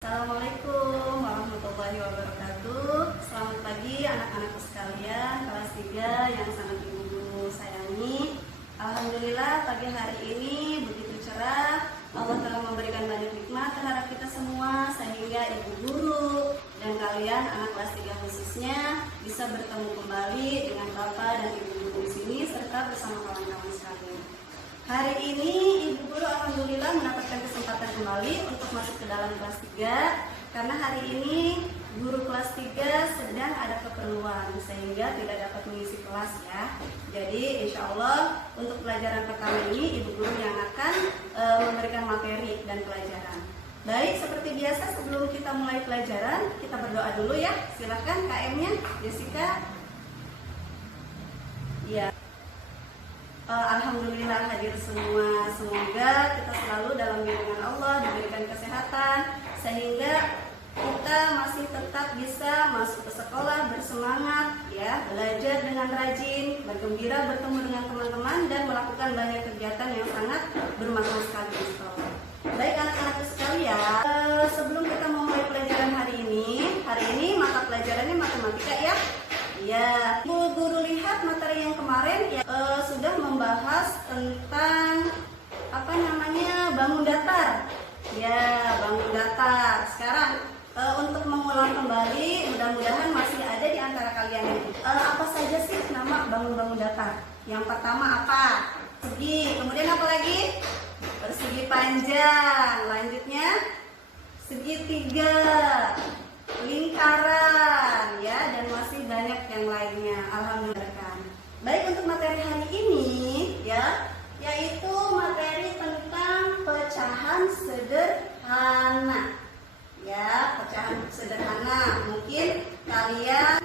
Assalamualaikum warahmatullahi wabarakatuh. Selamat pagi anak-anakku sekalian kelas 3 yang sangat ibu guru sayangi. Alhamdulillah pagi hari ini begitu cerah. Allah telah memberikan banyak nikmat terhadap kita semua sehingga ibu guru dan kalian anak kelas 3 khususnya bisa bertemu kembali dengan Bapak dan Ibu guru di sini serta bersama kawan-kawan sekalian. Hari ini Ibu Guru alhamdulillah mendapatkan kesempatan kembali untuk masuk ke dalam kelas 3 karena hari ini guru kelas 3 sedang ada keperluan sehingga tidak dapat mengisi kelas ya. Jadi insya Allah untuk pelajaran pertama ini Ibu Guru yang akan memberikan materi dan pelajaran. Baik, seperti biasa sebelum kita mulai pelajaran kita berdoa dulu ya. Silakan KM-nya Jessica. Ya. Alhamdulillah hadir semua. Semoga kita selalu dalam lindungan Allah, diberikan kesehatan sehingga kita masih tetap bisa masuk ke sekolah bersemangat ya, belajar dengan rajin, bergembira bertemu dengan teman-teman dan melakukan banyak kegiatan yang sangat bermakna sekali di sekolah. Baik anak-anakku sekalian, sebelum kita memulai pelajaran hari ini mata pelajarannya matematika ya. Ya, Ibu Guru lihat materi yang kemarin ya sudah membahas tentang bangun datar. Ya, bangun datar. Sekarang untuk mengulang kembali, mudah-mudahan masih ada di antara kalian itu. Apa saja sih nama bangun datar? Yang pertama apa? Segi. Kemudian apa lagi? Persegi panjang. Lanjutnya segitiga, lingkaran ya, dan masih banyak yang lainnya. Alhamdulillah. Baik, untuk materi hari ini ya, yaitu materi tentang pecahan sederhana. Ya, pecahan sederhana. Mungkin kalian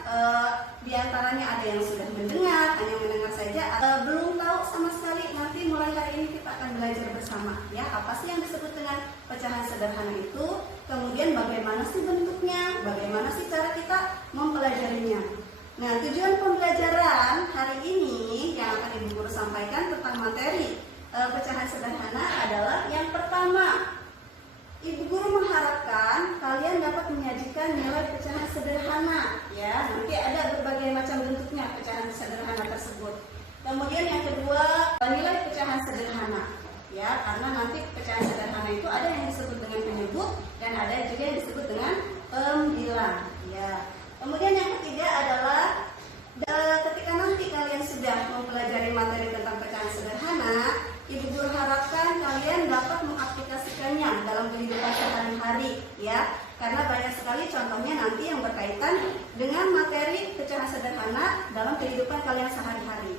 diantaranya ada yang sudah mendengar, hanya mendengar saja, belum tahu sama sekali. Nanti mulai hari ini kita akan belajar bersama ya, apa sih yang disebut dengan pecahan sederhana itu, kemudian bagaimana sih bentuknya, bagaimana sih cara kita mempelajarinya. Nah, tujuan pembelajaran hari ini yang akan Ibu Guru sampaikan tentang materi pecahan sederhana adalah yang pertama, Ibu Guru mengharapkan kalian dapat menyajikan nilai pecahan sederhana ya. Nanti ada berbagai macam bentuknya pecahan sederhana tersebut. Kemudian yang kedua, nilai pecahan sederhana ya, karena nanti pecahan sederhana itu ada yang disebut dengan penyebut dan ada juga yang disebut dengan pembilang ya. Kemudian yang ketiga adalah ketika nanti kalian sudah mempelajari materi tentang pecahan sederhana, Ibu Guru harapkan kalian dapat mengaplikasikannya dalam kehidupan sehari-hari ya, karena banyak sekali contohnya nanti yang berkaitan dengan materi pecahan sederhana dalam kehidupan kalian sehari-hari.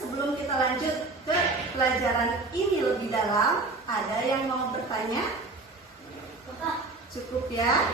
Sebelum kita lanjut ke pelajaran ini lebih dalam, ada yang mau bertanya? Cukup ya?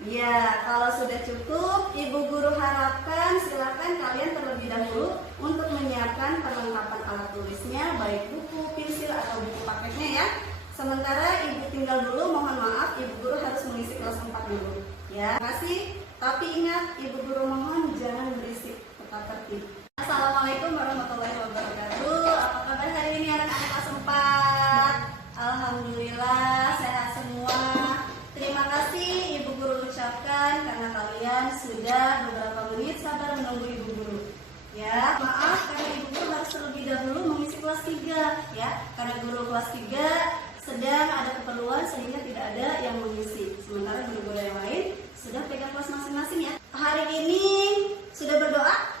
Ya, kalau sudah cukup, Ibu Guru harapkan silakan kalian terlebih dahulu untuk menyiapkan perlengkapan alat tulisnya, baik buku, pensil atau buku paketnya ya. Sementara Ibu tinggal dulu, mohon maaf, Ibu Guru harus mengisi kelas 4 dulu. Ya, terima kasih. Tapi ingat, Ibu Guru mohon jangan berisik, tetap tertib. Assalamualaikum warahmatullahi wabarakatuh. Apa kabar hari ini anak-anak kelas 4? Alhamdulillah sehat semua. Terima kasih Ibu Guru ucapkan karena kalian sudah beberapa menit sabar menunggu Ibu Guru. Ya, maaf karena Ibu Guru harus terlebih dahulu mengisi kelas 3 ya. Karena guru kelas 3 sedang ada keperluan sehingga tidak ada yang mengisi. Sementara guru-guru yang lain sudah pegang kelas masing-masing ya. Hari ini sudah berdoa?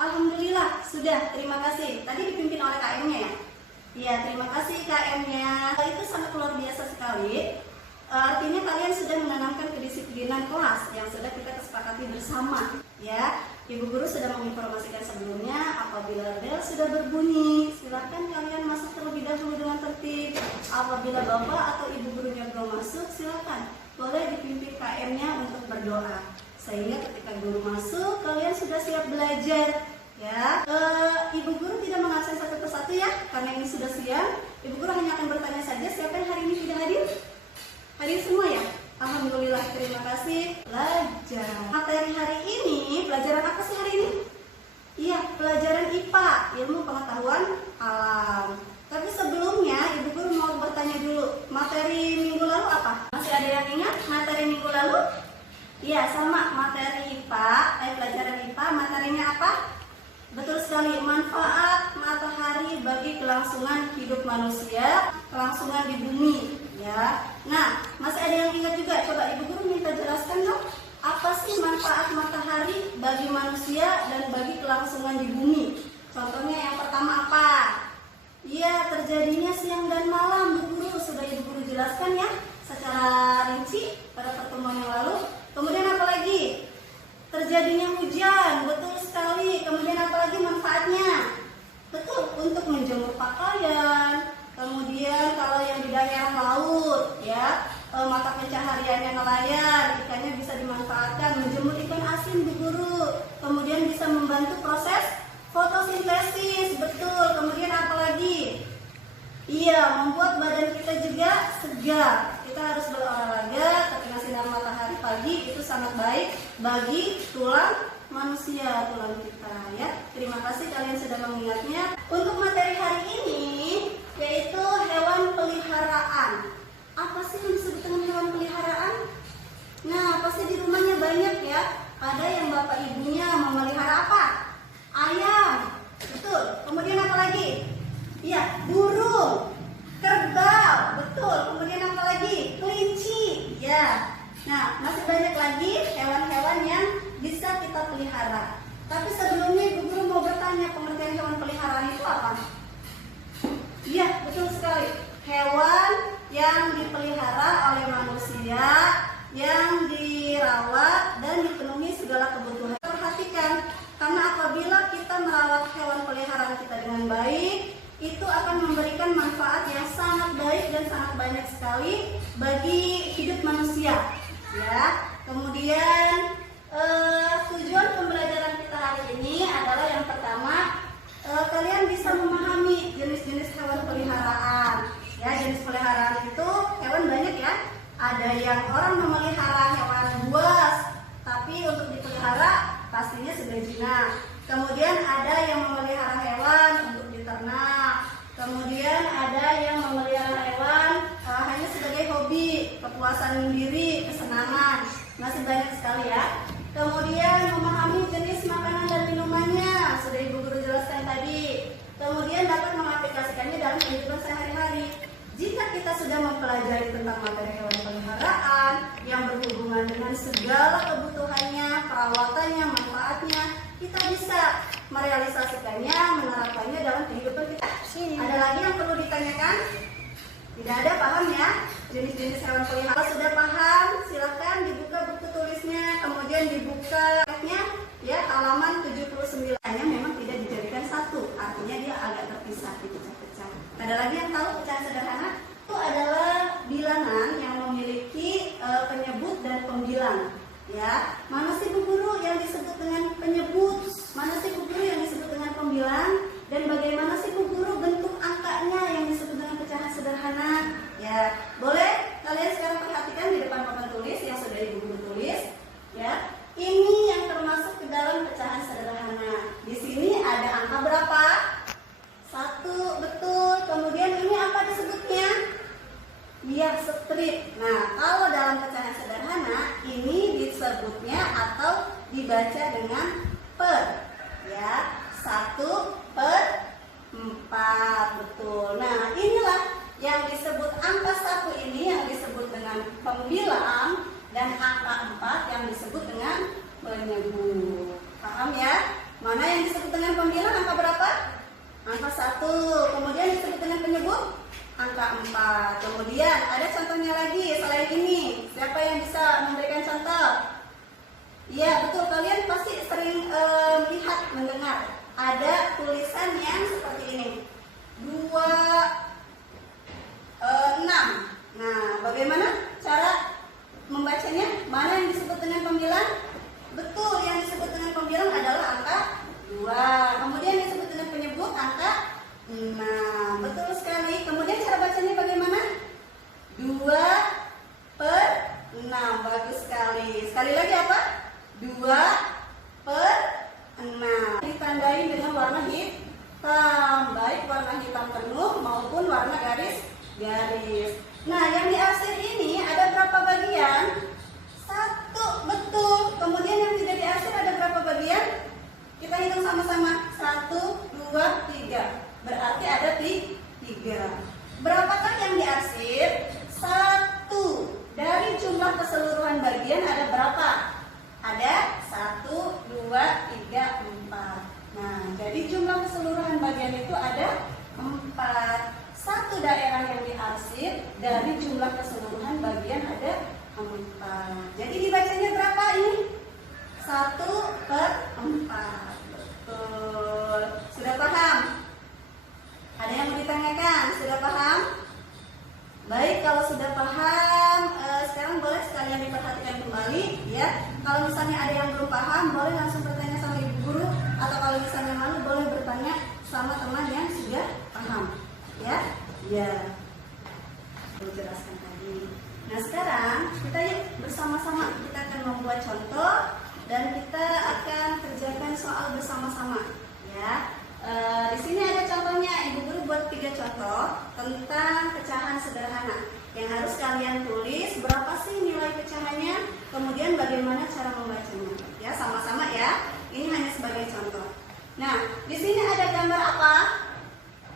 Alhamdulillah sudah, terima kasih. Tadi dipimpin oleh KM-nya ya. Iya, terima kasih KM-nya. Itu sangat luar biasa sekali. Artinya kalian sudah menanamkan kedisiplinan kelas yang sudah kita kesepakati bersama ya. Ibu Guru sudah menginformasikan sebelumnya apabila bel sudah berbunyi silakan kalian masuk terlebih dahulu dengan tertib. Apabila Bapak atau Ibu Gurunya belum masuk silakan boleh dipimpin KM-nya untuk berdoa sehingga ketika guru masuk kalian sudah siap belajar ya. Ibu Guru tidak mengabsen satu persatu ya, karena ini sudah siang. Ibu Guru hanya akan bertanya saja siapa yang hari ini tidak hadir. Hadir semua ya? Alhamdulillah, terima kasih. Belajar. Materi hari ini, pelajaran apa sih hari ini? Iya, pelajaran IPA, ilmu pengetahuan alam. Tapi sebelumnya Ibu Guru mau bertanya dulu, materi minggu lalu apa? Masih Masih ada yang ingat materi minggu lalu? Iya, sama materi IPA, pelajaran IPA, materinya apa? Betul sekali, manfaat matahari bagi kelangsungan hidup manusia, kelangsungan di bumi, ya. Nah, masih ada yang ingat juga? Coba Ibu Guru minta jelaskan dong, apa sih manfaat matahari bagi manusia dan bagi kelangsungan di bumi? Contohnya yang pertama apa? Iya, terjadinya siang dan malam, Bu Guru. Sudah Ibu Guru jelaskan ya secara rinci pada pertemuan yang lalu. Kemudian apa lagi? Terjadinya hujan, betul sekali. Kemudian apa lagi manfaatnya? Betul, untuk menjemur pakaian. Kemudian kalau yang di daerah laut, ya, mata pencahariannya nelayan, ikannya bisa dimanfaatkan menjemur ikan asin, Bu Guru. Kemudian bisa membantu proses fotosintesis, betul. Kemudian apa lagi? Iya, membuat badan kita juga segar. Kita harus berolahraga ketika sinar matahari pagi, itu sangat baik bagi tulang manusia, tulang kita, ya. Terima kasih kalian sudah mengingatnya. Untuk materi hari ini yaitu hewan peliharaan. Apa sih yang disebut dengan hewan peliharaan? Nah, pasti di rumahnya banyak ya. Ada yang bapak ibunya memelihara apa? Ayam, betul. Kemudian apa lagi? Iya, burung, kerbau, betul. Kemudian apa lagi? Kelinci, ya. Nah, masih banyak lagi hewan-hewan yang bisa kita pelihara. Tapi sebelumnya Ibu Guru mau bertanya, pengertian hewan peliharaan itu apa? Iya, betul sekali. Hewan yang dipelihara oleh manusia, yang dirawat dan dipenuhi segala kebutuhan. Perhatikan, karena apabila kita merawat hewan peliharaan kita dengan baik, itu akan memberikan manfaat yang sangat baik dan sangat banyak sekali bagi hidup manusia, ya. Kemudian tujuan pembelajaran kita hari ini adalah yang pertama, kalian bisa memahami jenis-jenis hewan peliharaan. Ya, jenis peliharaan itu hewan banyak ya. Ada yang orang memelihara hewan buas, tapi untuk dipelihara pastinya sudah jinak. Kemudian ada yang memelihara hewan untuk diternak. Kemudian ada yang memelihara hewan hanya sebagai hobi, kepuasan diri, kesenangan. Masih banyak sekali ya. Kemudian memahami jenis makanan dan minumannya, sudah Ibu Guru jelaskan tadi. Kemudian dapat mengaplikasikannya dalam kehidupan sehari-hari. Jika kita sudah mempelajari tentang materi hewan peliharaan yang berhubungan dengan segala kebutuhannya, perawatannya, manfaatnya, kita bisa merealisasikannya, menerapkannya dalam kehidupan kita. Ada lagi yang perlu ditanyakan? Tidak ada, paham ya? Jenis-jenis hewan peliharaan. Kalau sudah paham, silakan dibuka buku tulisnya, kemudian dibuka ya, halaman 79. Hanya memang tidak dijadikan satu, artinya dia agak terpisah, dipecah-pecah. Ada lagi yang tahu pecahan sederhana? Itu adalah bilangan yang memiliki penyebut dan pembilang. Ya, mana sih Bu Guru yang disebut dengan penyebut? Mana sih Bu Guru yang disebut dengan pembilang? Dan bagaimana sih Bu Guru bentuk angkanya yang disebut dengan pecahan sederhana? Ya, boleh kalian sekarang perhatikan di depan papan tulis yang sudah Ibu Guru tulis. Ya, ini yang termasuk ke dalam pecahan sederhana. Di sini ada angka berapa? 1, betul. Kemudian ini apa disebutnya? Biar strip. Nah, kalau dalam pecahan sederhana ini disebutnya atau dibaca dengan per. Ya, 1/4, betul. Nah, inilah yang disebut angka 1 ini yang disebut dengan pembilang, dan angka 4 yang disebut dengan penyebut. Paham ya? Mana yang disebut dengan pembilang angka berapa? Angka 1. Kemudian disebut dengan penyebut angka 4. Kemudian ada contohnya lagi selain ini. Siapa yang bisa memberikan contoh? Iya, betul. Kalian pasti sering lihat, mendengar. Ada tulisan yang seperti ini. 26. Nah, bagaimana cara membacanya? Mana yang disebut dengan pembilang? Betul, yang disebut dengan pembilang adalah angka 2. Kemudian disebut dengan penyebut angka 6. Betul sekali. Kemudian cara bacanya bagaimana? 2/6. Bagus sekali. Sekali lagi apa? 2/6. Ditandai dengan warna hitam, baik warna hitam penuh maupun warna garis-garis. Nah, yang di arsir ini ada berapa jumlah keseluruhan bagian ada berapa? Ada 1, 2, 3, 4. Nah, jadi jumlah keseluruhan bagian itu ada 4. Satu daerah yang diarsip dari jumlah keseluruhan bagian ada 4. Jadi dibacanya berapa ini? 1/4. Betul. Sudah paham? Ada yang mau ditanyakan? Sudah paham? Baik, kalau sudah paham, sekarang boleh sekalian diperhatikan kembali ya. Kalau misalnya ada yang belum paham, boleh langsung bertanya sama ibu guru, atau kalau misalnya malu boleh bertanya sama teman yang sudah paham. Ya, ya. Perlu jelaskan tadi. Nah, sekarang kita yuk bersama-sama kita akan membuat contoh dan kita akan kerjakan soal bersama-sama. Ya. Di sini ada contohnya, ibu guru buat 3 contoh tentang pecahan sederhana. Yang harus kalian tulis berapa sih nilai pecahannya, kemudian bagaimana cara membacanya. Ya, sama-sama ya. Ini hanya sebagai contoh. Nah, di sini ada gambar apa?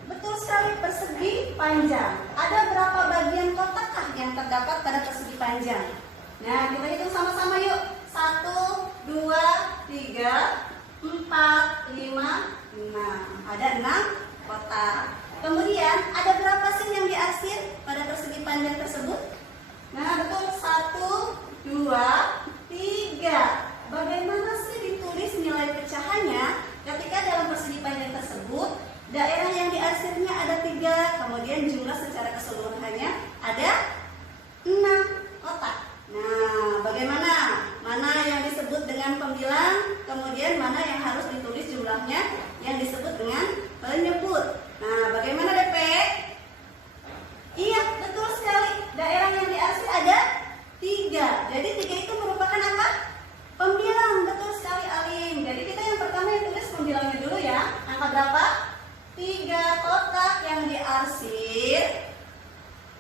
Betul sekali, persegi panjang. Ada berapa bagian kotakkah yang terdapat pada persegi panjang? Nah, kita hitung sama-sama yuk. 1, 2, 3, 4, 5, 6. Ada 6 kotak. Kemudian ada berapa sih yang diarsip pada persegi panjang tersebut? Nah, betul, 1, 2, 3. Bagaimana sih ditulis nilai pecahannya ketika dalam persegi panjang tersebut daerah yang diarsipnya ada 3, kemudian jumlah secara keseluruhannya ada 6 kotak. Nah, bagaimana? Mana yang disebut dengan pembilang, kemudian mana yang harus ditulis jumlahnya yang disebut dengan penyebut. Nah, bagaimana DP? Iya, betul sekali. Daerah yang diarsip ada 3. Jadi 3 itu merupakan apa? Pembilang. Betul sekali, Alim. Jadi kita yang pertama yang tulis pembilangnya dulu ya. Angka berapa? 3 kotak yang diarsip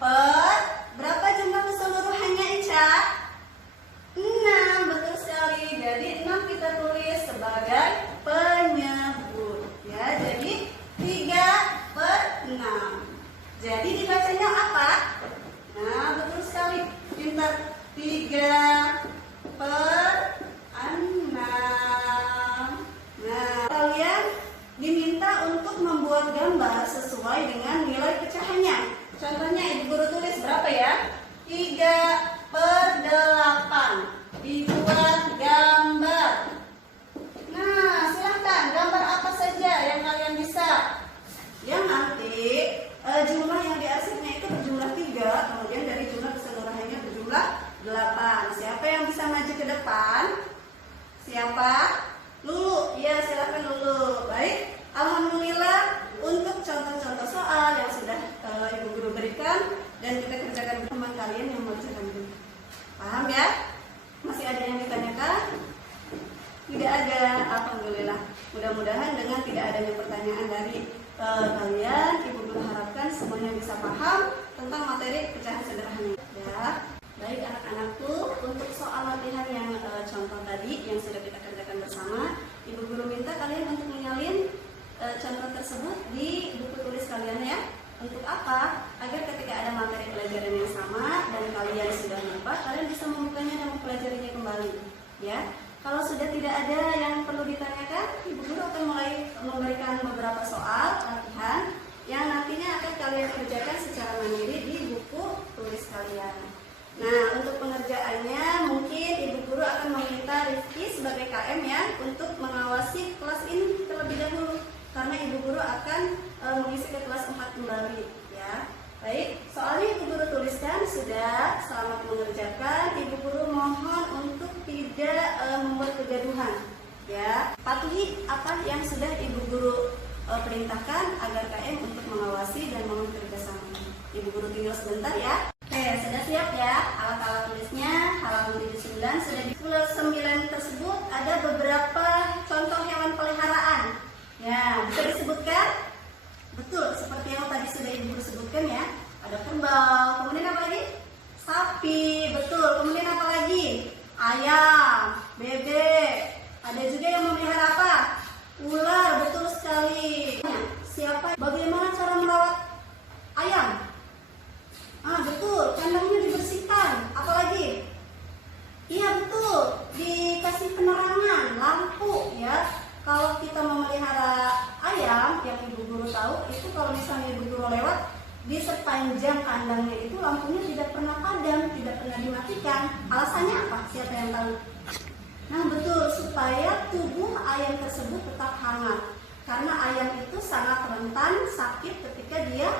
per berapa jumlah keseluruhannya, Ica? 6. Betul sekali. Jadi 6 kita tulis sebagai penyebut. Ya, jadi 3/6. Jadi dibacanya apa? Nah, betul sekali. Pintar. 3/6. Nah, kalian diminta untuk membuat gambar sesuai dengan nilai pecahannya. Contohnya ibu guru tulis berapa ya? 3/8. Dibuat gambar. Nah, silahkan gambar apa saja yang kalian bisa. Yang nanti jumlah yang diarsipnya itu berjumlah 3, kemudian dari jumlah keseluruhannya berjumlah 8. Siapa yang bisa maju ke depan? Siapa? Lulu. Ya, silahkan Lulu. Baik, alhamdulillah untuk contoh-contoh soal yang sudah ibu guru berikan dan kita kerjakan bersama kalian yang mengerjakan dulu. Paham ya? Masih ada yang ditanyakan? Tidak ada, alhamdulillah. Mudah-mudahan dengan tidak adanya pertanyaan dari kalian, ibu guru harapkan semuanya bisa paham tentang materi pecahan sederhana. Ya, baik anak-anakku, untuk soal latihan yang contoh tadi yang sudah kita kerjakan bersama, ibu guru minta kalian untuk menyalin contoh tersebut di buku tulis kalian ya. Untuk apa? Agar ketika ada materi pelajaran yang sama dan kalian sudah lupa, kalian bisa membukanya dan mempelajarinya kembali. Ya, kalau sudah tidak ada yang perlu ditanyakan, ibu guru akan mulai memberikan beberapa soal latihan yang nantinya akan kalian kerjakan secara mandiri di buku tulis kalian. Nah, untuk pengerjaannya mungkin ibu guru akan meminta Rifki sebagai KM ya untuk mengawasi kelas ini terlebih dahulu, karena ibu guru akan mengisi ke kelas 4 kembali ya. Baik, soalnya ibu guru tuliskan sudah, selamat mengerjakan. Ibu guru mohon untuk tidak membuat kegaduhan ya. Patuhi apa yang sudah ibu guru perintahkan agar KM untuk mengawasi dan mengerjakan sama. Ibu guru tinggal sebentar ya. Oke, sudah siap ya alat-alat tulisnya. Halaman 79 sudah di 9 tersebut ada beberapa contoh hewan peliharaan. Ya, bisa disebutkan? Betul, seperti yang tadi sudah ibu guru sebutkan ya. Ada kerbau, kemudian apa lagi? Sapi, betul. Kemudian apa lagi? Ayam, bebek. Ada juga yang memelihara apa? Ular, betul sekali. Siapa? Bagaimana cara merawat ayam? Betul, kandangnya dibersihkan. Apalagi? kandangnya itu lampunya tidak pernah padam, tidak pernah dimatikan. Alasannya apa? Siapa yang tahu? Nah betul, supaya tubuh ayam tersebut tetap hangat. Karena ayam itu sangat rentan sakit ketika dia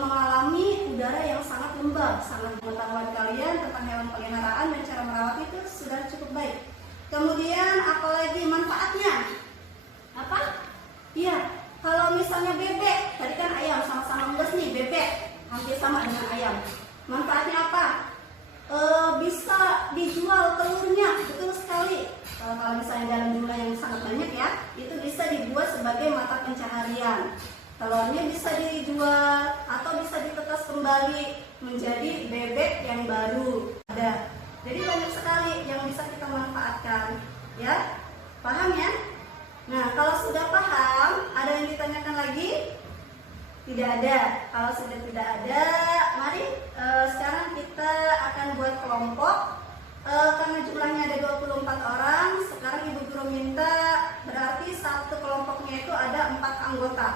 mengalami udara yang sangat lembab. Sangat pengetahuan kalian tentang hewan peliharaan dan cara merawat itu sudah cukup baik. Kemudian apalagi manfaatnya? Apa? Iya, kalau misalnya bebek, tadi kan ayam sama-sama unggas nih, bebek hampir sama dengan ayam. Manfaatnya apa? Bisa dijual telurnya, betul sekali. Kalau misalnya dalam jumlah yang sangat banyak ya, itu bisa dibuat sebagai mata pencaharian. Telurnya bisa dijual atau bisa ditetas kembali menjadi bebek yang baru. Ada. Jadi banyak sekali yang bisa kita manfaatkan. Ya, paham ya? Nah, kalau sudah paham, ada yang ditanyakan lagi? Tidak ada. Kalau sudah tidak ada, mari sekarang kita akan buat kelompok. Karena jumlahnya ada 24 orang, sekarang Ibu Guru minta berarti satu kelompoknya itu ada 4 anggota.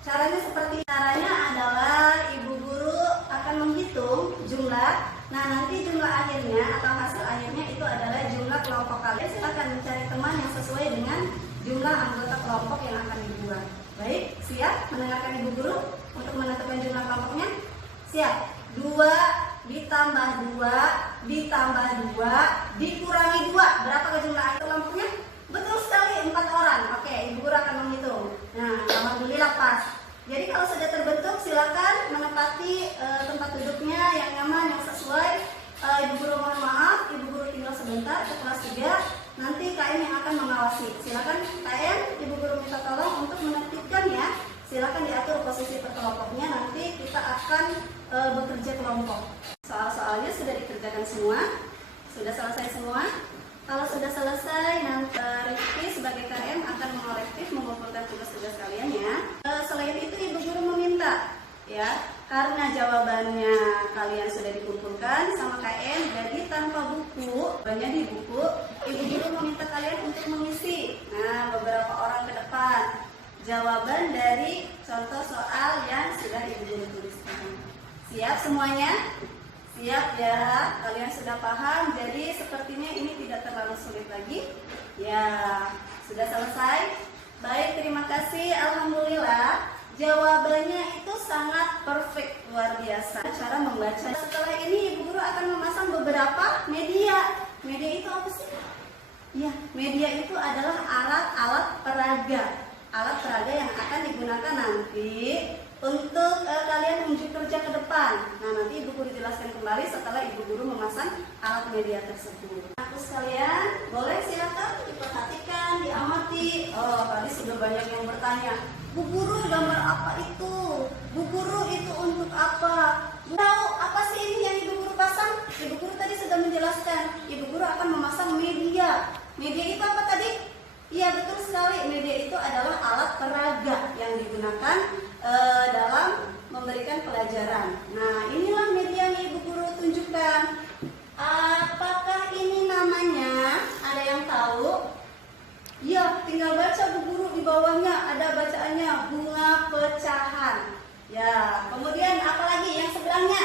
Caranya seperti adalah Ibu Guru akan menghitung jumlah. Nah, nanti jumlah akhirnya atau hasil akhirnya itu adalah jumlah kelompok kalian. Silakan mencari teman yang sesuai dengan jumlah anggota kelompok yang akan dibuat. Baik, siap mendengarkan Ibu Guru untuk menentukan jumlah kelompoknya? Siap. 2 ditambah 2 ditambah 2 dikurangi 2. Berapa jumlah kelompoknya? Betul sekali, 4 orang. Oke, Ibu Guru akan menghitung. Nah, alhamdulillah pas. Jadi kalau sudah terbentuk, silakan menempati tempat duduknya yang nyaman, yang sesuai. Ibu Guru mohon maaf, Ibu Guru tinggal sebentar ke kelas 3. Nanti KM yang akan mengawasi. Silakan KM, Ibu Guru minta tolong untuk menertibkan ya. Silakan diatur posisi per kelompoknya. Nanti kita akan bekerja kelompok. Soal-soalnya sudah dikerjakan semua. Sudah selesai semua. Kalau sudah selesai, nanti Rifki sebagai KM akan mengolektif mengumpulkan tugas-tugas kalian ya. Selain itu Ibu Guru meminta ya, karena jawabannya kalian sudah dikumpulkan sama KM, jadi tanpa buku, banyak di buku, Ibu Guru meminta kalian untuk mengisi. Nah, beberapa orang ke depan jawaban dari contoh soal yang sudah Ibu Guru tuliskan. Siap semuanya? Siap ya, kalian sudah paham. Jadi sepertinya ini tidak terlalu sulit lagi. Ya, sudah selesai. Baik, terima kasih. Alhamdulillah, jawabannya itu sangat perfect, luar biasa. Cara membaca. Setelah ini Ibu Guru akan memasang beberapa media. Media itu apa sih? Ya, media itu adalah alat-alat peraga. Alat peraga yang akan digunakan nanti untuk kalian menuju kerja ke depan. Nah, nanti Ibu Guru jelaskan kembali setelah Ibu Guru memasang alat media tersebut. Aku sekalian, boleh silakan diperhatikan, diamati. Oh, tadi sudah banyak yang bertanya, Bu Guru gambar apa itu? Bu Guru itu untuk apa? Tahu apa sih ini yang Ibu Guru pasang? Ibu Guru tadi sudah menjelaskan. Ibu Guru akan memasang media. Media itu apa tadi? Iya, betul sekali. Media itu adalah alat peraga yang digunakan dalam memberikan pelajaran. Nah, inilah media yang Ibu Guru tunjukkan. Apakah ini namanya? Ada yang tahu? Ya, tinggal baca Bu Guru di bawahnya ada bacaannya bunga pecahan. Ya, kemudian apa lagi yang sebelahnya?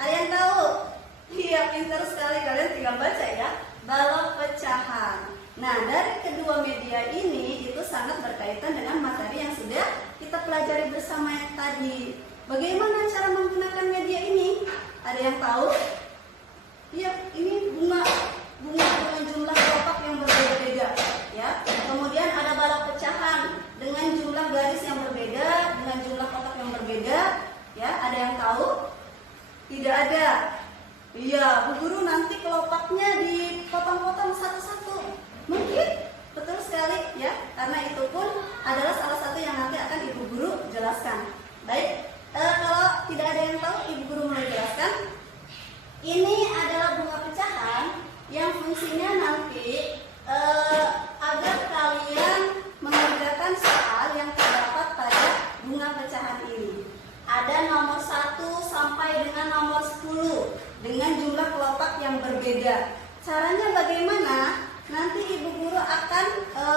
Ada yang tahu? Iya, pintar sekali, kalian tinggal baca ya. Balok pecahan. Nah, dari kedua media ini itu sangat berkaitan dengan materi yang sudah kita pelajari bersama yang tadi. Bagaimana cara menggunakan media ini? Ada yang tahu? Iya, ini bunga dengan jumlah kelopak yang berbeda-beda, ya. Kemudian ada balok pecahan dengan jumlah garis yang berbeda, dengan jumlah kotak yang berbeda, ya. Ada yang tahu? Tidak ada. Iya, Bu Guru nanti kelopaknya dipotong-potong satu-satu. Mungkin, betul sekali ya, karena itu pun adalah salah satu yang nanti akan Ibu Guru jelaskan. Baik, kalau tidak ada yang tahu, Ibu Guru mulai jelaskan. Ini adalah bunga pecahan yang fungsinya nanti agar kalian mengerjakan soal yang terdapat pada bunga pecahan ini. Ada nomor 1 sampai dengan nomor 10 dengan jumlah kelopak yang berbeda. Caranya bagaimana? Nanti Ibu Guru akan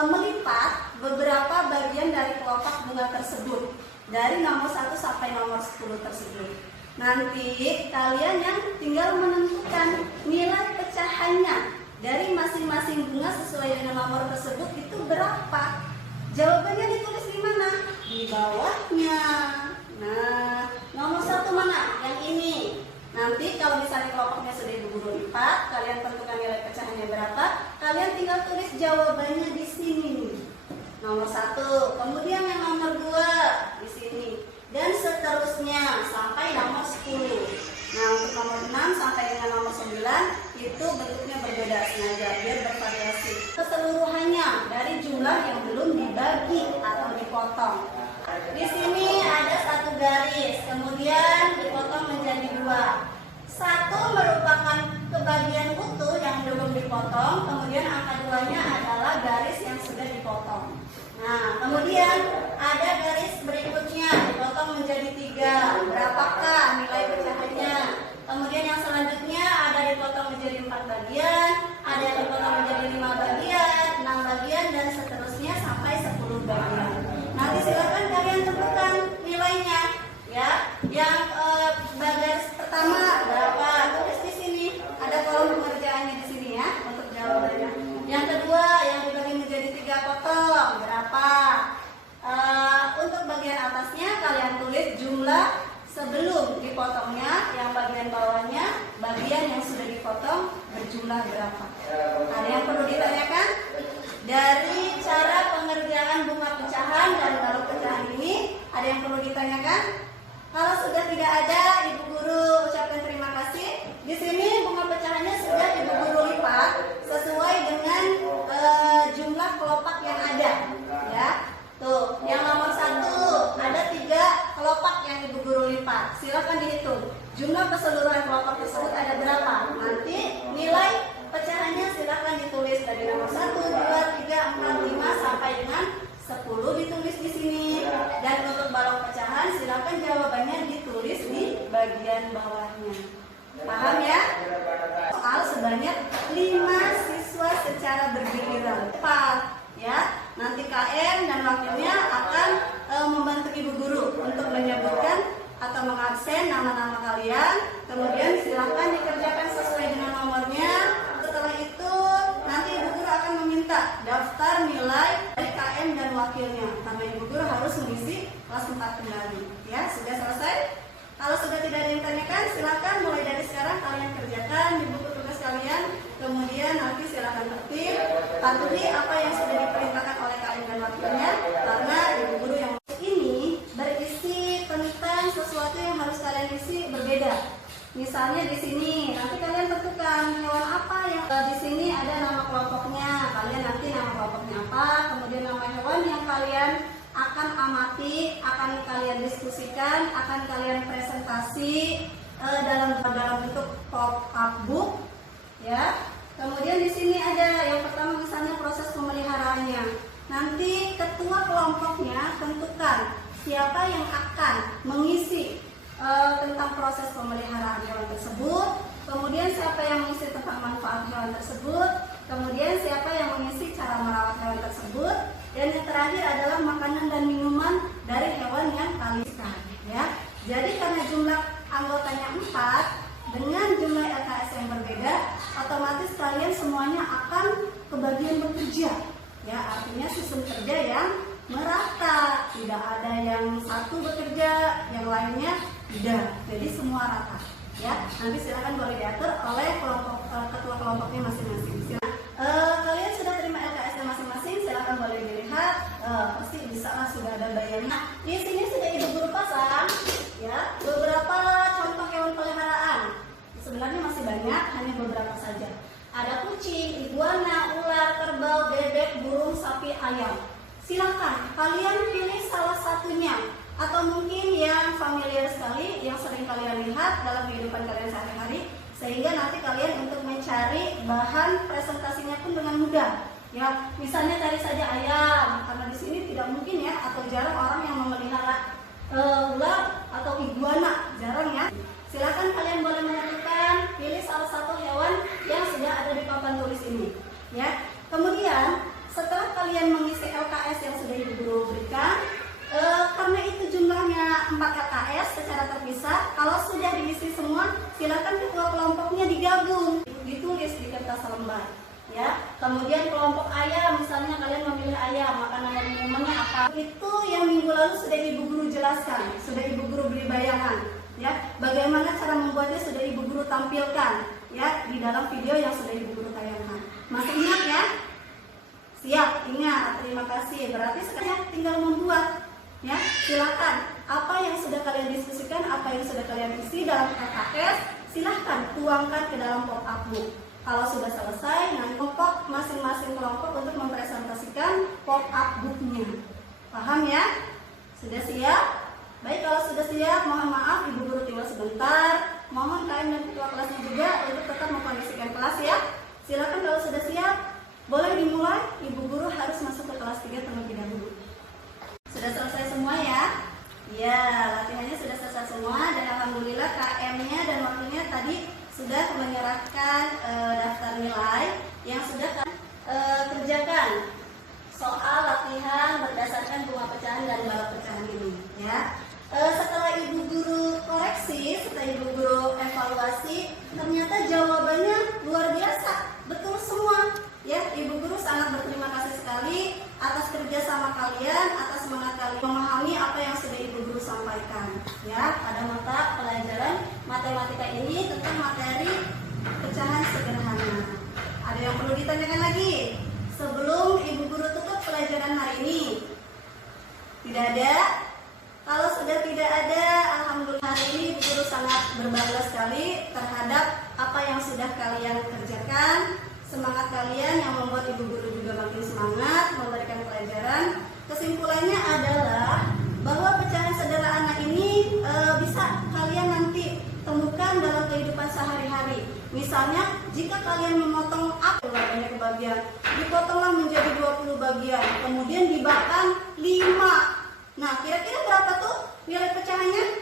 melipat beberapa bagian dari kelopak bunga tersebut dari nomor 1 sampai nomor 10 tersebut. Nanti kalian yang tinggal menentukan nilai pecahannya dari masing-masing bunga sesuai dengan nomor tersebut itu berapa. Jawabannya ditulis di mana? Di bawahnya. Nah, nomor 1 mana? Yang ini. Nanti kalau misalnya kelompoknya sudah ibu guru lipat, kalian tentukan nilai pecahannya berapa, kalian tinggal tulis jawabannya di sini. Nomor 1, kemudian yang nomor 2 di sini, dan seterusnya sampai nomor 10. Nah, untuk nomor 6 sampai dengan nomor 9 itu bentuknya berbeda sengaja biar bervariasi. Keseluruhannya dari jumlah yang belum dibagi atau dipotong. Di sini ada 1 garis, kemudian dipotong menjadi 2. 1 merupakan kebagian utuh yang belum dipotong, kemudian angka 2-nya adalah garis yang sudah dipotong. Nah, kemudian ada garis berikutnya dipotong menjadi 3. Berapakah nilai pecahannya? Kemudian yang selanjutnya ada dipotong menjadi 4 bagian, ada yang dipotong menjadi 5 bagian, 6 bagian, dan seterusnya sampai 10 bagian. Nanti silakan kalian tentukan nilainya, ya. Yang garis pertama berapa? Tulis di sini. Ada kolom pengerjaannya di sini ya untuk jawabannya. Yang kedua yang dibagi menjadi 3 potong berapa? Untuk bagian atasnya kalian tulis jumlah sebelum dipotongnya, yang bagian bawahnya bagian yang sudah dipotong berjumlah berapa. Ada yang perlu ditanyakan? Dari cara pengerjaan bunga pecahan dan balok pecahan ini, ada yang perlu ditanyakan? Kalau sudah tidak ada, ibu guru ucapkan terima kasih. Di sini bunga pecahannya sudah ibu guru lipat sesuai dengan jumlah kelopak yang ada, ya. Tuh, yang nomor 1 ada 3 kelopak yang ibu guru lipat. Silakan dihitung jumlah keseluruhan kelopak tersebut ada berapa. Nanti nilai pecahannya silakan ditulis dari nomor 1, 2, 3, 4, 5 sampai dengan 10 ditulis di sini. Dan untuk balok pecahan silakan jawabannya ditulis di bagian bawahnya. Paham ya? Soal sebanyak 5 siswa secara bergiliran. Cepat ya. Nanti KM dan wakilnya akan membantu ibu guru untuk menyebutkan atau mengabsen nama-nama kalian. Kemudian silakan dikerjakan sesuai dengan nomornya. Setelah itu nanti ibu guru akan meminta daftar nilai dari KM dan wakilnya, karena ibu guru harus mengisi kelas 4 kembali. Ya, sudah selesai? Kalau sudah tidak ada yang tanyakan, silakan mulai dari sekarang kalian kerjakan di buku tugas kalian. Kemudian nanti silakan tertib, patuhi apa yang sudah diperintahkan oleh KM dan wakilnya, karena ibu guru yang ini berisi tentang sesuatu yang harus kalian isi berbeda. Misalnya di sini nanti kalian tentukan hewan apa yang di sini ada nama kelompoknya. Kalian nanti nama kelompoknya apa, kemudian nama hewan yang kalian akan amati, akan kalian diskusikan, akan kalian presentasi dalam bentuk pop-up book, ya. Kemudian di sini ada yang pertama misalnya proses pemeliharaannya. Nanti ketua kelompoknya tentukan siapa yang akan mengisi tentang proses pemeliharaan hewan tersebut, kemudian siapa yang mengisi tentang manfaat hewan tersebut, kemudian siapa yang mengisi cara merawat hewan tersebut, dan yang terakhir adalah makanan dan minuman dari hewan yang kalian ikan, ya. Jadi karena jumlah anggotanya 4 dengan jumlah LKS yang berbeda, otomatis kalian semuanya akan kebagian bekerja, ya. Artinya susun kerja yang merata, tidak ada yang satu bekerja, yang lainnya tidak. Jadi semua rata, ya. Nanti silakan boleh diatur oleh ketua kelompoknya masing-masing. Kalian sudah terima LKS-nya masing-masing, silakan boleh dilihat. Pasti bisa lah, sudah ada bayarnya. Di sini sudah ibu guru pasang, ya, beberapa contoh hewan peliharaan. Sebenarnya masih banyak, hanya beberapa saja. Ada kucing, iguana, ular, kerbau, bebek, burung, sapi, ayam. Silakan kalian pilih salah satunya, atau mungkin yang familiar sekali, yang sering kalian lihat dalam kehidupan kalian sehari-hari, sehingga nanti kalian untuk mencari bahan presentasinya pun dengan mudah. Ya, misalnya cari saja ayam, karena di sini tidak mungkin ya, atau jarang orang yang memelihara ular atau iguana, jarang ya. Silakan kalian boleh menentukan, pilih salah satu hewan yang sudah ada di papan tulis ini, ya. Kemudian setelah kalian mengisi LKS yang sudah ibu guru berikan, karena itu jumlahnya 4 LKS secara terpisah, kalau sudah silakan ketua kelompoknya digabung, ditulis di kertas lembar. Ya, kemudian kelompok ayam, misalnya kalian memilih ayam, makanan dan minumannya apa? Itu yang minggu lalu sudah ibu guru jelaskan, sudah ibu guru beri bayangan. Ya, bagaimana cara membuatnya sudah ibu guru tampilkan, ya, di dalam video yang sudah ibu guru tayangkan. Masih ingat ya? Siap, ingat. Terima kasih. Berarti sekarang tinggal membuat. Ya, silakan. Apa yang sudah kalian diskusikan, apa yang sudah kalian isi dalam LKS, silahkan tuangkan ke dalam pop-up book. Kalau sudah selesai, nanti kelompok masing-masing kelompok untuk mempresentasikan pop-up booknya. Paham ya? Sudah siap? Baik, kalau sudah siap, mohon maaf ibu guru tinggal sebentar. Mohon kalian dan ketua kelasnya juga untuk tetap mengkondisikan kelas ya. Silakan kalau sudah siap, boleh dimulai. Ibu guru harus masuk ke kelas 3 terlebih dahulu. Sudah selesai semua ya? Ya, latihannya sudah selesai semua dan alhamdulillah KM-nya dan waktunya tadi sudah menyerahkan daftar nilai yang sudah kerjakan soal latihan berdasarkan bunga pecahan dan balok pecahan ini ya. Setelah ibu guru koreksi, setelah ibu guru evaluasi, ternyata jawabannya luar biasa, betul semua ya. Ibu guru sangat berterima kasih sekali atas kerjasama kalian, atas semangat kalian memahami apa yang sudah ibu guru sampaikan ya pada mata pelajaran matematika ini tentang materi pecahan sederhana. Ada yang perlu ditanyakan lagi sebelum ibu guru tutup pelajaran hari ini? Tidak ada? Kalau sudah tidak ada, alhamdulillah hari ini ibu guru sangat berbangga sekali terhadap apa yang sudah kalian kerjakan. Semangat kalian yang membuat ibu guru juga makin semangat memberikan pelajaran. Kesimpulannya adalah bahwa pecahan sederhana ini bisa kalian nanti temukan dalam kehidupan sehari-hari. Misalnya jika kalian memotong apel banyak bagian, dipotonglah menjadi 20 bagian, kemudian dibakar 5. Nah, kira-kira berapa tuh nilai pecahannya?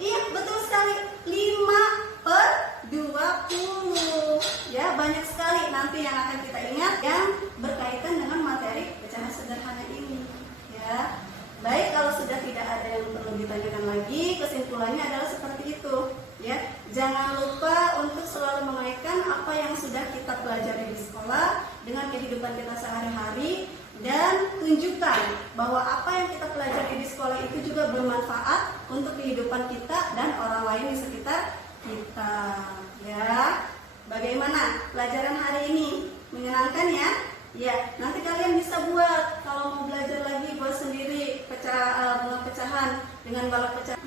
Iya, betul sekali, 5/20. Ya, banyak sekali nanti yang akan kita ingat yang berkaitan dengan materi pecahan sederhana ini. Ya, baik, kalau sudah tidak ada yang perlu ditanyakan lagi, kesimpulannya adalah seperti itu. Ya, jangan lupa untuk selalu mengaitkan apa yang sudah kita pelajari di sekolah dengan kehidupan kita sehari-hari dan tunjukkan bahwa apa yang kita pelajari di sekolah itu juga bermanfaat untuk kehidupan kita dan orang lain di sekitar kita. Ya. Bagaimana pelajaran hari ini? Menyenangkan ya? Ya, nanti kalian bisa buat kalau mau belajar lagi buat sendiri bunga pecahan dengan balok pecahan.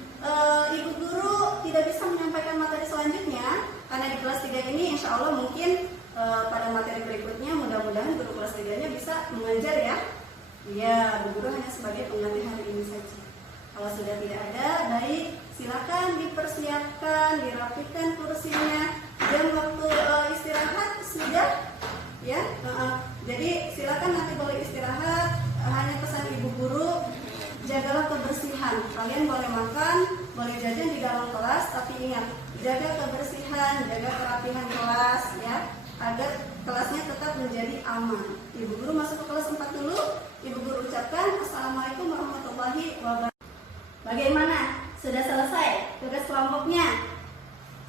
Ibu guru tidak bisa menyampaikan materi selanjutnya karena di kelas 3 ini insya Allah mungkin pada materi berikutnya mudah-mudahan guru kelas 3-nya bisa mengajar ya. Ya, Bu Guru hanya sebagai pengganti hari ini saja. Kalau sudah tidak ada, baik, silakan dipersiapkan, dirapikan kursinya. Dan waktu istirahat sudah ya. Jadi silakan nanti boleh istirahat. Hanya pesan Ibu Guru, jagalah kebersihan. Kalian boleh makan, boleh jajan di dalam kelas, tapi ingat, jaga kebersihan, jaga kerapihan kelas ya, agar kelasnya tetap menjadi aman. Ibu Guru masuk ke kelas 4 dulu. Ibu Guru ucapkan Assalamualaikum warahmatullahi wabarakatuh. Bagaimana? Sudah selesai tugas kelompoknya?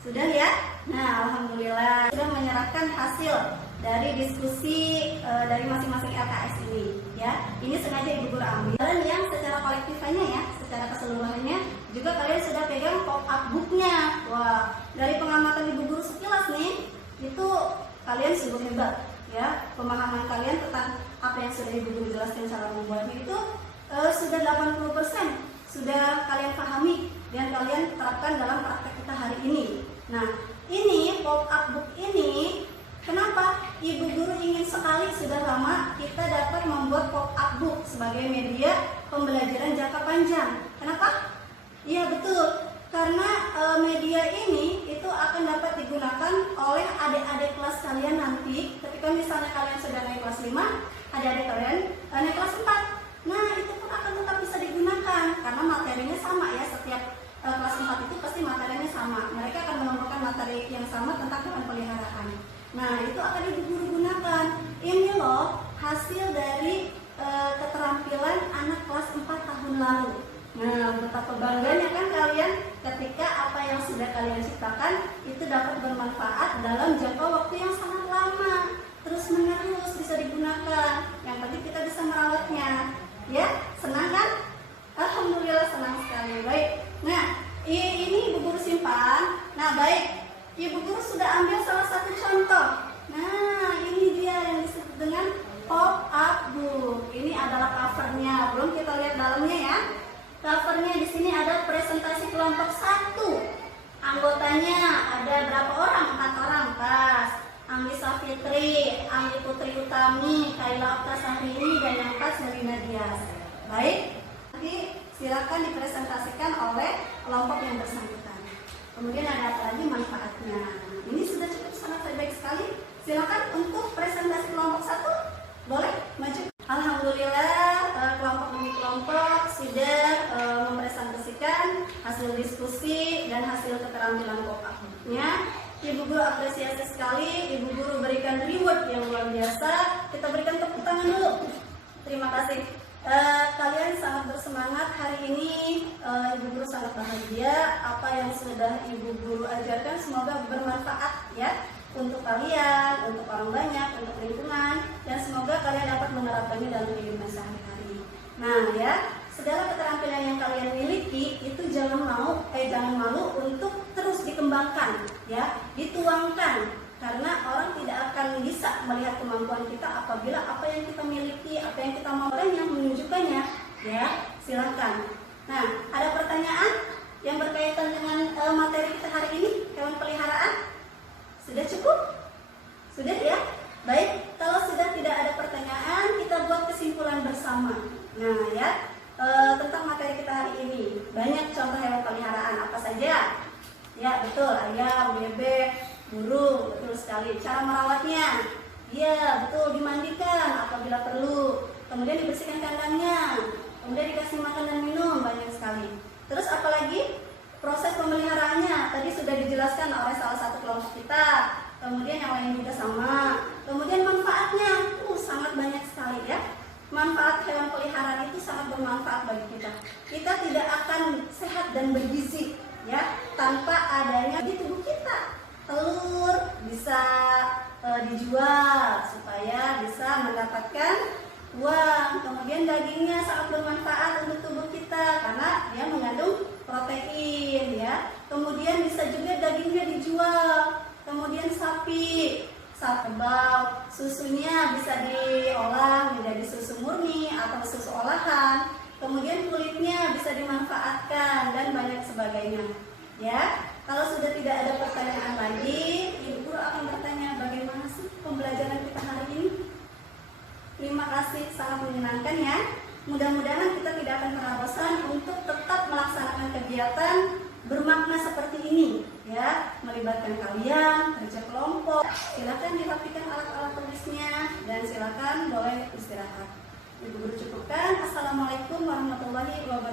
Sudah ya? Nah, alhamdulillah sudah menyerahkan hasil dari diskusi dari masing-masing LKS ini ya. Ini sengaja Ibu Guru ambil dan yang secara kolektifannya ya, secara keseluruhannya juga kalian sudah pegang pop-up booknya. Wah, dari pengamatan Ibu Guru sekilas nih, itu kalian sungguh hebat ya. Pemahaman kalian tentang apa yang sudah Ibu Guru jelaskan cara membuatnya itu sudah 80% sudah kalian pahami dan kalian terapkan dalam praktek kita hari ini. Nah, ini pop-up book ini kenapa Ibu Guru ingin sekali sudah lama kita dapat membuat pop-up book sebagai media pembelajaran jangka panjang. Kenapa? Iya betul, karena media ini itu akan dapat digunakan oleh adik-adik kelas kalian nanti. Ketika misalnya kalian sudah naik kelas 5, adik-adik kalian naik kelas 4. Nah, itu pun akan tetap bisa digunakan karena materinya sama ya. Setiap kelas 4 itu pasti materinya sama. Mereka akan menemukan materi yang sama tentang hewan peliharaan. Nah, itu akan Ibu Guru gunakan. Ini loh hasil dari keterampilan anak kelas 4 tahun lalu. Nah, betapa bangganya kan kalian ketika apa yang sudah kalian ciptakan itu dapat bermanfaat dalam jangka waktu yang sangat lama, terus menerus bisa digunakan. Yang penting kita bisa merawatnya. Ya, senang kan? Alhamdulillah senang sekali. Baik. Nah, ini Ibu Guru simpan. Nah, baik. Ibu Guru sudah ambil salah satu contoh. Nah, ini dia yang disebut dengan pop-up book. Ini adalah covernya. Belum kita lihat dalamnya ya. Covernya di sini ada presentasi kelompok 1. Anggotanya ada berapa orang? 4 orang. Pas. Anggi Safitri, Anggi Putri Utami, Kaila Oktasahrini, dan yang pas Selina Dias. Baik. Nanti silakan dipresentasikan oleh kelompok yang bersangkutan. Kemudian ada apa lagi manfaatnya? Ini sudah cukup sangat baik sekali. Silakan untuk presentasi kelompok 1. Boleh maju. Alhamdulillah kelompok demi kelompok sudah mempresentasikan hasil diskusi dan hasil keterampilan pop-up-nya. Ibu Guru apresiasi sekali. Ibu Guru berikan reward yang luar biasa. Kita berikan tepuk tangan dulu. Terima kasih. Kalian sangat bersemangat hari ini. Ibu Guru sangat bahagia. Apa yang sudah Ibu Guru ajarkan semoga bermanfaat ya untuk kalian, untuk orang banyak, untuk lingkungan, dan semoga kalian dapat menerapkannya dalam kehidupan sehari-hari. Nah ya, segala keterampilan yang kalian miliki itu jangan malu untuk terus dikembangkan ya, dituangkan. Karena orang tidak akan bisa melihat kemampuan kita apabila apa yang kita miliki, apa yang kita mau yang menunjukkannya. Ya, silakan. Nah, ada pertanyaan yang berkaitan dengan materi kita hari ini, hewan peliharaan? Sudah cukup? Sudah ya? Baik, kalau sudah tidak ada pertanyaan, kita buat kesimpulan bersama. Nah ya, tentang materi kita hari ini. Banyak contoh hewan peliharaan, apa saja? Ya betul, ayam, bebek, burung, betul sekali. Cara merawatnya, iya betul, dimandikan apabila perlu. Kemudian dibersihkan kandangnya, kemudian dikasih makan dan minum, banyak sekali. Terus apalagi? Proses pemeliharaannya tadi sudah dijelaskan oleh salah satu kelompok kita. Kemudian yang lain juga sama. Kemudian manfaatnya, sangat banyak sekali ya. Manfaat hewan peliharaan itu sangat bermanfaat bagi kita. Kita tidak akan sehat dan bergizi ya tanpa adanya di tubuh kita. Telur bisa dijual supaya bisa mendapatkan uang. Kemudian dagingnya sangat bermanfaat untuk tubuh kita karena dia mengandung protein ya. Kemudian bisa juga dagingnya dijual. Kemudian sapi kerbau, susunya bisa diolah menjadi susu murni atau susu olahan. Kemudian kulitnya bisa dimanfaatkan dan banyak sebagainya. Ya, kalau sudah tidak ada pertanyaan lagi, Ibu Guru akan bertanya bagaimana sih pembelajaran kita hari ini? Terima kasih, sangat menyenangkan ya. Mudah-mudahan kita tidak akan pernah bosan untuk tetap melaksanakan kegiatan bermakna seperti ini ya, melibatkan kalian, kerja kelompok. Silakan dirapikan alat-alat tulisnya dan silakan boleh istirahat. Ibu Guru cukupkan. Assalamualaikum warahmatullahi wabarakatuh.